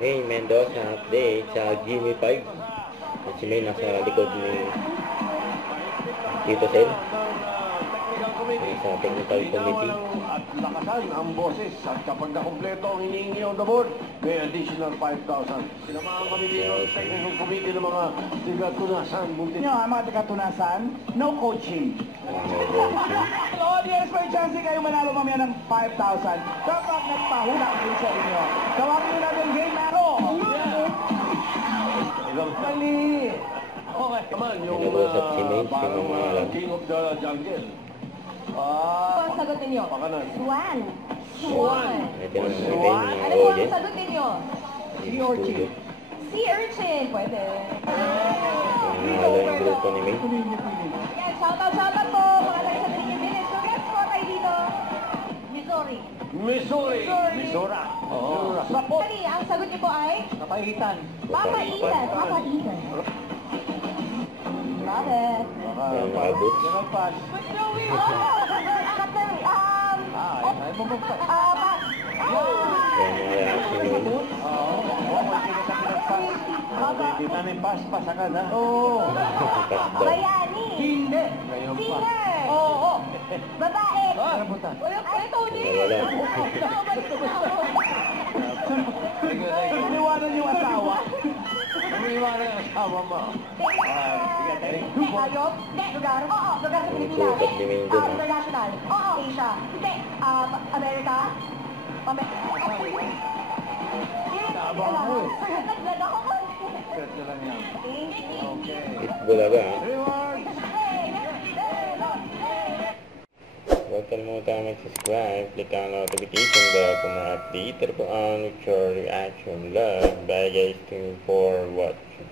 May Mendoza update sa Jimmy 5. At si May nasa likod ni Tito Sen sa technical committee. At lakasan ang boses at kapag nakompleto ang hinihingi on the board, may additional 5,000. Sinamahan kami dito sa technical committee ng mga tigatunasan. Ang mga tigatunasan, no coaching. Audience, may chance kayo manalo mamaya ng 5,000 kapag nagpahula din sa inyo. Tawagin nyo natin game ako. Dali. Okay. Naman yung parang King of the Jungle. Ano ang sagot ninyo? Pakanan. Swan. Medyo ng mga Ano po ang audience. sagot ninyo? Sea urchin. Sea urchin. Pwede. Nanalo yung grupo ni May. Yan, shoutout po. Mga taga sa Pilipinas. So, guess po tayo dito. Missouri. Missouri. Missouri. Oo. Dali, ang sagot niyo po ay? Papaitan. Papaitan. Papaitan. Love it. Ang abot. Pass. Ay mo magpas. Kaya mga reaction yun. Hindi namin pass agad, ha? Oo. Bayani. Hindi. Ngayon pa. Singer. Oo. Babae. Karabutan. Ay, Tony. Wala. Iniwanan yung asawa. Umiiwan ang asawa mo. Ayop? Hindi. Lugar? Oo. Lugar sa Pilipinas. Sukat ni May doon, ha? International. Oo. Asia. Hindi. America? Tabang mo eh. Naglag ako ko. Ito lang yan. Okay. Itbulaga, ha? Reward. Huwag kalimutan mag-subscribe, click ang notification bell kung ma-update po ang with your reaction. Love. Bye guys, thank you for watching.